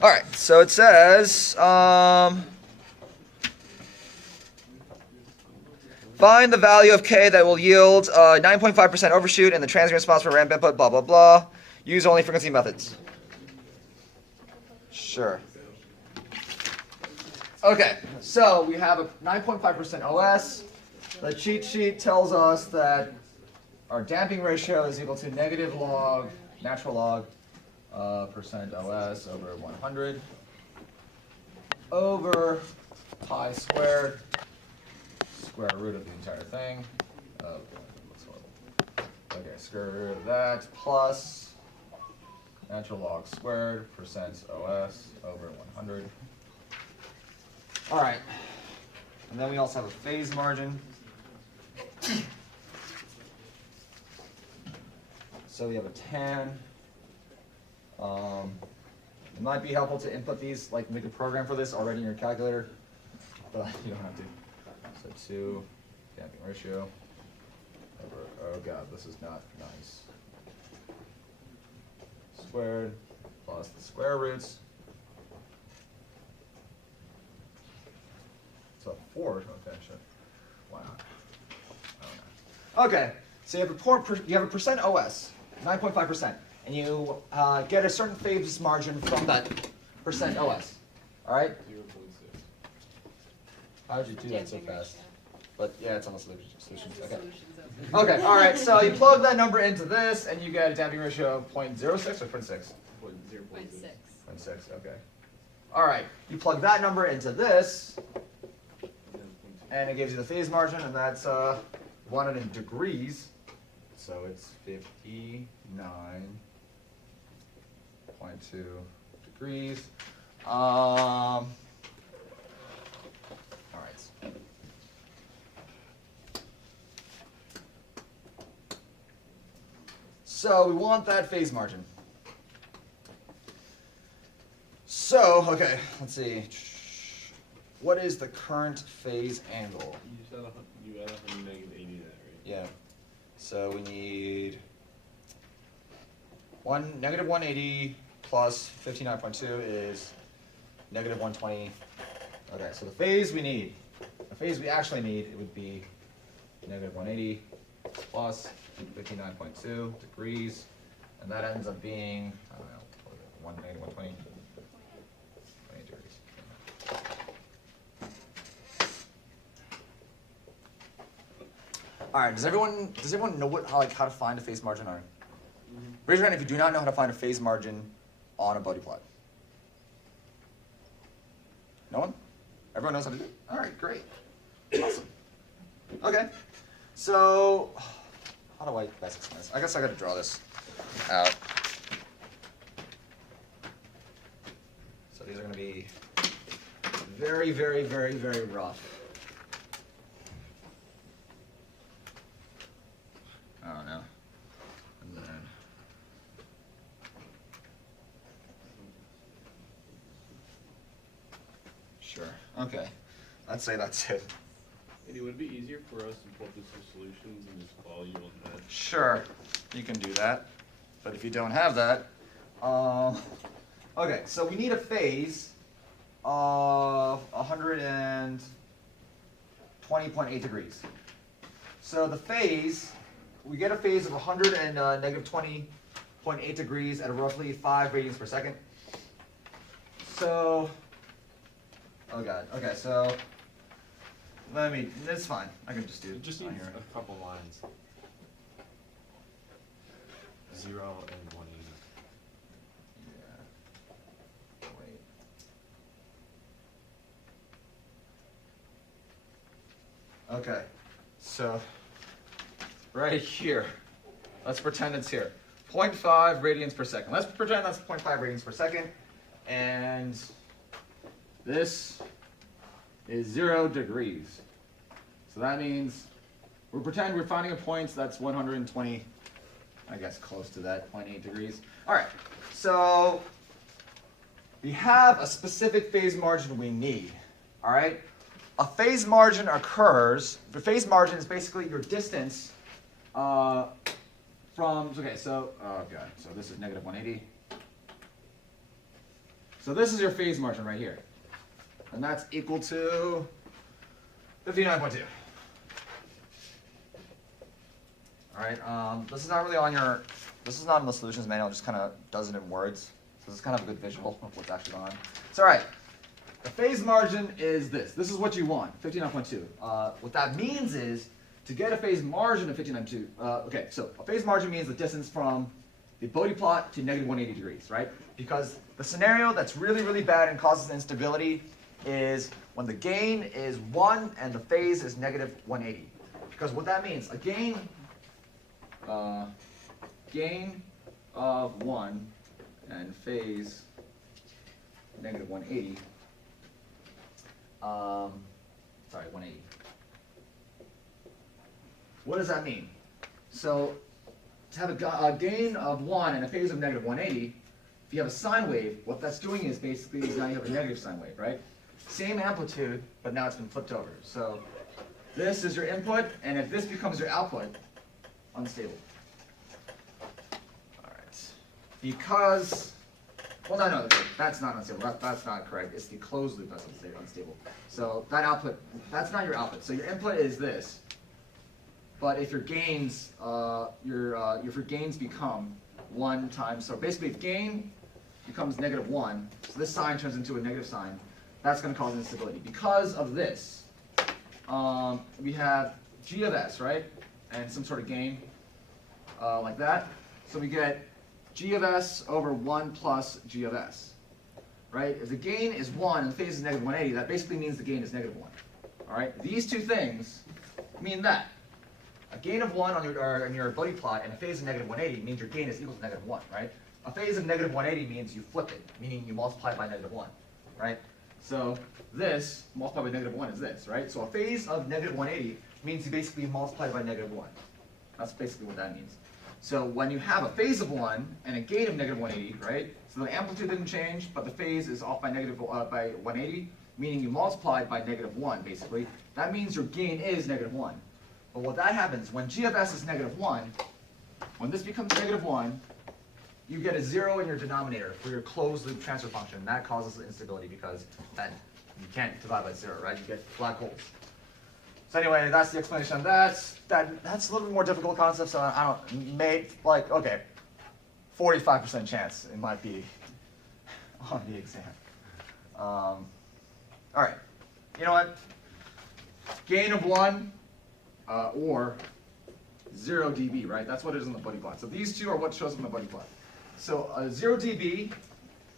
All right, so it says, find the value of k that will yield 9.5% overshoot and the transient response for ramp input, blah, blah, blah. Use only frequency methods. Sure. Okay, so we have a 9.5% OS. The cheat sheet tells us that our damping ratio is equal to negative log, natural log, percent OS over 100 over pi squared, square root of the entire thing. Okay, square root of that plus natural log squared, percent OS over 100. All right, and then we also have a phase margin. So we have a tan. It might be helpful to input these, like make a program for this already in your calculator, but you don't have to. So 2 damping ratio over, oh god, this is not nice, squared plus the square roots. So 4 to finish it. Why not? I don't know. Okay, so you have a percent OS, 9.5%. And you get a certain phase margin from that percent OS. All right? 0.6. How did you do that so fast? But yeah, it's on the solutions. Yeah, Okay. solutions Okay. All right. So you plug that number into this, and you get a damping ratio of 0.06 or 0.6. 0.6. 0.6. Okay. All right. You plug that number into this, and it gives you the phase margin, and that's 100 degrees. So it's 59.2 degrees. All right. So we want that phase margin. So, okay, let's see. What is the current phase angle? You add 180 to that, right? Yeah. So we need negative 180 plus 59.2 is negative 120. Okay, so the phase we actually need, it would be negative 180 plus 59.2 degrees, and that ends up being, I don't know, negative 120. 20 degrees. All right. Does everyone know how to find a phase margin on? Raise your hand if you do not know how to find a phase margin on a Bodie plot. No one? Everyone knows how to do it? All right, great. Awesome. Okay. So, how do I best explain this? I guess I got to draw this out. So these are going to be very, very, very, very rough. I don't know. And then sure. Okay. I'd say that's it. Eddie, would it be easier for us to pull up this as solutions and just follow you on that? Sure. You can do that. But if you don't have that, okay, so we need a phase of 120.8 degrees. So the phase, we get a phase of 100 and negative 20.8 degrees at roughly 5 radians per second. So, oh god, okay, so it's fine. I can just do It just on needs here. a couple lines. 0 and 180. Yeah. Wait. Okay, so right here, let's pretend it's here. 0.5 radians per second. Let's pretend that's 0.5 radians per second. And this is 0 degrees. So that means we're finding a point that's 120, I guess close to that, 0.8 degrees. All right, so we have a specific phase margin we need, all right? A phase margin occurs, the phase margin is basically your distance from, okay, so, oh god, so this is negative 180. So this is your phase margin right here. And that's equal to 59.2. All right, this is not really on your, this is not in the solutions manual, it just kind of does it in words. So this is kind of a good visual of what's actually going on. So all right, the phase margin is this. This is what you want, 59.2. What that means is, to get a phase margin of 59.2, okay, so a phase margin means the distance from the Bodie plot to negative 180 degrees, right? Because the scenario that's really, really bad and causes instability is when the gain is 1 and the phase is negative 180. Because what that means, a gain of 1 and phase negative 180, sorry, 180. What does that mean? So to have a gain of 1 and a phase of negative 180, if you have a sine wave, what that's doing is basically now you have a negative sine wave, right? Same amplitude, but now it's been flipped over. So this is your input, and if this becomes your output, unstable. All right. Because, well, no, that's not unstable. That's not correct. It's the closed loop that's unstable. So that output, that's not your output. So your input is this. But if your gains, if your gains become 1 times, so basically if gain becomes negative 1, so this sign turns into a negative sign, that's going to cause instability. Because of this, we have g of s, right? And some sort of gain, like that. So we get g of s over 1 plus g of s, right? If the gain is 1 and the phase is negative 180, that basically means the gain is negative 1. All right? These two things mean that. A gain of 1 on your Bodie plot and a phase of negative 180 means your gain is equal to negative 1, right? A phase of negative 180 means you flip it, meaning you multiply by negative 1, right? So this multiplied by negative 1 is this, right? So a phase of negative 180 means you basically multiply by negative 1. That's basically what that means. So when you have a phase of 1 and a gain of negative 180, right? So the amplitude didn't change, but the phase is off by negative by 180, meaning you multiplied by negative 1, basically. That means your gain is negative 1. But what that happens, when g of s is negative 1, when this becomes negative 1, you get a 0 in your denominator for your closed loop transfer function. That causes instability because then you can't divide by 0, right? You get black holes. So anyway, that's the explanation of that. That's a little bit more difficult concept, so I don't, like, okay, 45% chance it might be on the exam. All right, you know what? Gain of 1, or 0 dB, right? That's what it is in the Bodie plot. So these two are what shows up in the Bodie plot. So 0 dB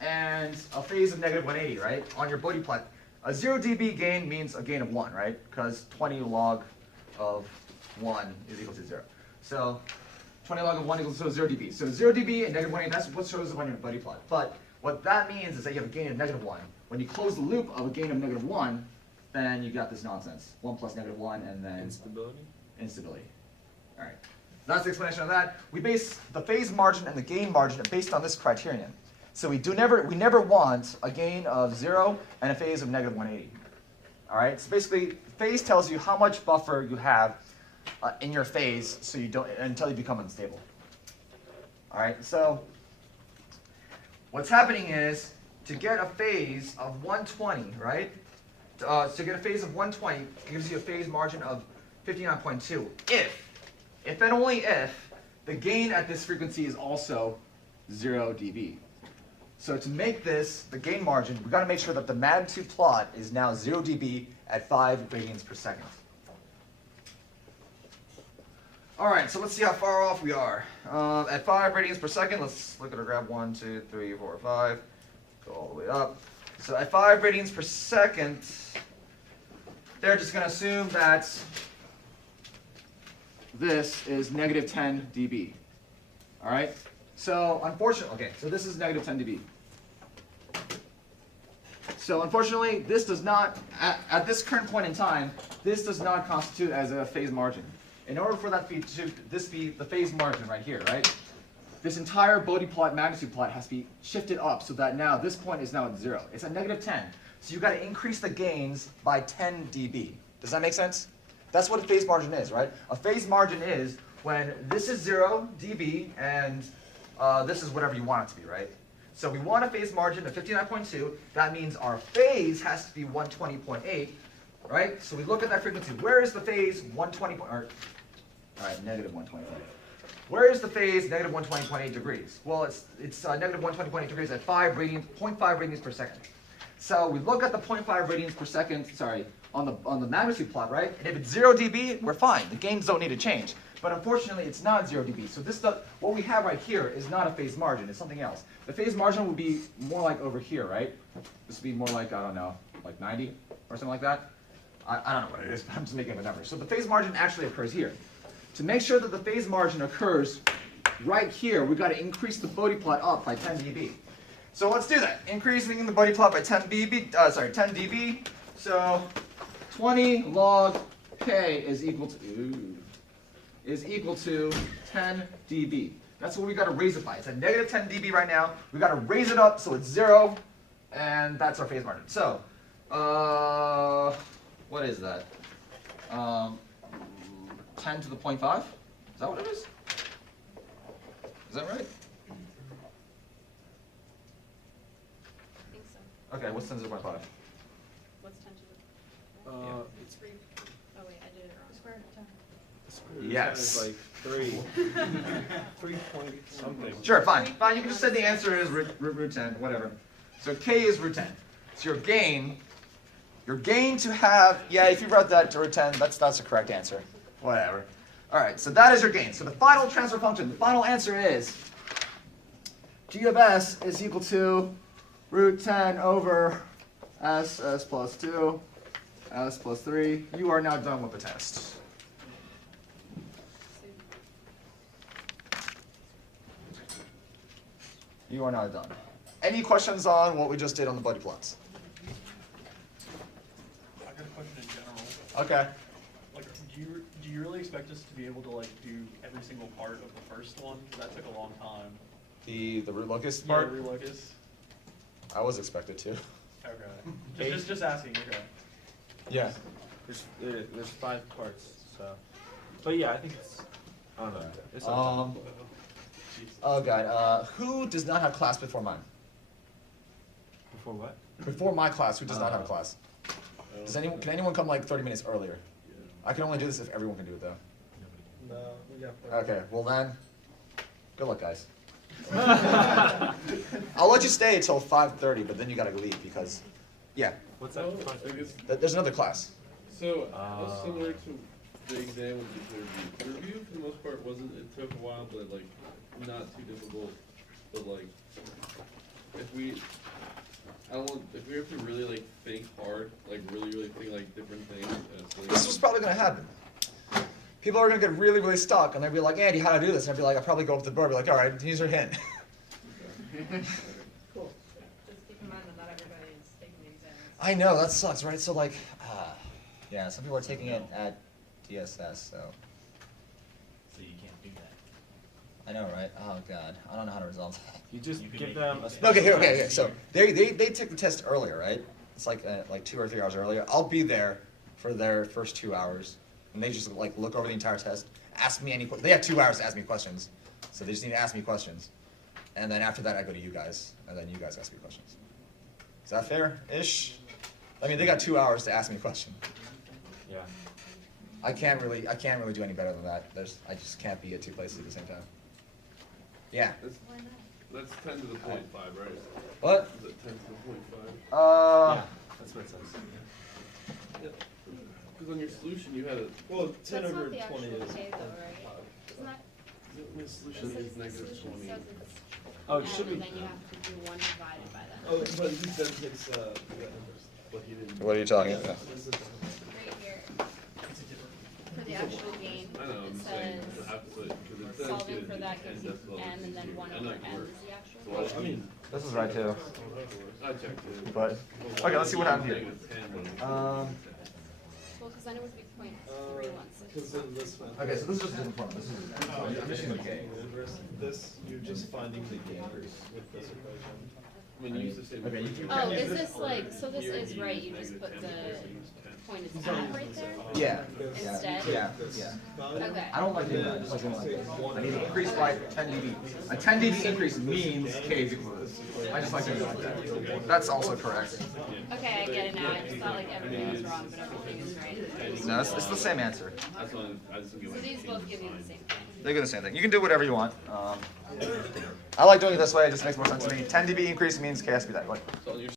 and a phase of negative 180, right? On your Bodie plot, a 0 dB gain means a gain of 1, right? Because 20 log of 1 is equal to 0. So 20 log of 1 equals to 0 dB. So 0 dB and negative 180, that's what shows up on your Bodie plot. But what that means is that you have a gain of negative 1. When you close the loop of a gain of negative 1, then you got this nonsense. 1 plus negative 1 and then instability. All right. That's the explanation of that. We base the phase margin and the gain margin based on this criterion. So we never want a gain of 0 and a phase of negative 180. All right. So basically, phase tells you how much buffer you have in your phase, so you don't until you become unstable. All right. So what's happening is to get a phase of 120, right? To get a phase of 120 gives you a phase margin of 59.2 if and only if the gain at this frequency is also 0 dB. So to make this the gain margin, we've got to make sure that the magnitude plot is now 0 dB at 5 radians per second. All right, so let's see how far off we are. At 5 radians per second, let's look at our graph. 1, 2, 3, 4, 5. Go all the way up. So at 5 radians per second, they're just going to assume that this is negative 10 dB. All right? So unfortunately, okay, so this is negative 10 dB. So unfortunately, this does not, at this current point in time, this does not constitute as a phase margin. In order for that this be the phase margin right here, right? This entire Bodie plot, magnitude plot has to be shifted up so that now this point is now at 0. It's at negative 10. So you've got to increase the gains by 10 dB. Does that make sense? That's what a phase margin is, right? A phase margin is when this is 0 dB and this is whatever you want it to be, right? So we want a phase margin of 59.2. That means our phase has to be 120.8, right? So we look at that frequency. Where is the phase 120? All right, negative 120.8. Where is the phase negative 120.8 degrees? Well, it's negative 120.8 degrees at 0.5 radians per second. So we look at the 0.5 radians per second, on the magnitude plot, right? And if it's 0 dB, we're fine. The gains don't need to change. But unfortunately, it's not 0 dB. So what we have right here is not a phase margin. It's something else. The phase margin would be more like over here, right? This would be more like, I don't know, like 90 or something like that. I don't know what it is, but I'm just making up a number. So the phase margin actually occurs here. To make sure that the phase margin occurs right here, we've got to increase the Bode plot up by 10 dB. So let's do that. Increasing the Bode plot by 10 dB. So 20 log k is equal to 10 dB. That's what we got to raise it by. It's at negative 10 dB right now. We got to raise it up so it's 0, and that's our phase margin. So, what is that? 10 to the 0.5? Is that what it is? Is that right? I think so. Okay, what's 10 to the 0.5? What's 10 to the? It's 3. Oh wait, I did it wrong. Square root of 10. Yes. It's like 3 point something. Sure, fine. Fine, you can just say the answer is root 10, whatever. So k is root 10. So your gain to have, yeah, if you wrote that to root 10, that's the correct answer. Whatever. All right, so that is your gain. So the final transfer function, the final answer is g of s is equal to root 10 over s plus 2, s plus 3. You are now done with the test. You are now done. Any questions on what we just did on the Bode plots? I got a question in general. Okay. Like, do you really expect us to be able to like do every single part of the first one? 'Cause that took a long time. The root locus part? Yeah, relocus. I was expected to. Okay. Just asking. Okay. Yeah. There's 5 parts, so. But yeah, I think it's. I don't know. It's Oh god. Who does not have class before mine? before what? Before my class, who does not have a class? Can anyone come like 30 minutes earlier? I can only do this if everyone can do it though. No, yeah. Okay, well then, good luck guys. I'll let you stay until 5:30, but then you gotta leave because, yeah, What's that? there's another class. So, similar to the exam with the review. The review, for the most part, it took a while, but like, not too difficult. But like, if we have to really like think hard, like really think like different things. This was probably gonna happen. People are gonna get really, really stuck, and they'll be like, Andy, how to do this? And I'll be like, I'll probably go up to the board, and be like, all right, here's your hint. Cool. Just keep in mind that not everybody is taking the exams. I know, that sucks, right? So like, yeah, some people are taking it at DSS, so. So you can't do that. I know, right? Oh god, I don't know how to resolve that. You just You can give make- them a Okay, special Okay. test. So they take the test earlier, right? It's like 2 or 3 hours earlier. I'll be there for their first 2 hours, and they just like look over the entire test, ask me any questions. They have 2 hours to ask me questions, so they just need to ask me questions, and then after that I go to you guys, and then you guys ask me questions. Is that fair-ish? I mean, they got 2 hours to ask me a question. Yeah. I can't really do any better than that. I just can't be at 2 places at the same time. Yeah. Why not? That's 10 to the 0.5, right? What? Is it 10 to the 0.5? Yeah, that's what it says. Because on your solution you had a, Well, That's 10 not over the 20 actual is. K though, right? Isn't that? the solution is negative The solution 20. says it's Oh, it n, should be. and then you have to do 1 divided by that. Oh, but he says it's But he didn't. What are you talking about? Right here, for the actual gain, I know, I'm it saying, says the absolute, because it says solving get for it that to 10 gives you decibels, n, and then 1 and over that n works. is the actual. So I mean, This is right too. I checked it. But okay, let's see what happened here. Negative 10 was- Well, because then it would be 0.3 once. Because in this one. Okay, so this is just different form. This is I'm just using the K. This, you're just finding the gainers with this equation. I mean, you used to say. Okay, you can- Oh, is this like, so this is right, you just put the, point is at right there? Yeah. Instead? Yeah. Okay. I don't like doing that. I just like doing it like this. I need to increase by 10 dB. A 10 dB increase means K is equal to this. I just like doing it like that. That's also correct. Okay, I get it now. I just thought like everything was wrong, but everything is right. No, it's the same answer. That's why I just give So like. these both give you the same thing. They do the same thing. You can do whatever you want. I like doing it this way. It just makes more sense to me. 10 dB increase means K has to be that. Like, So on your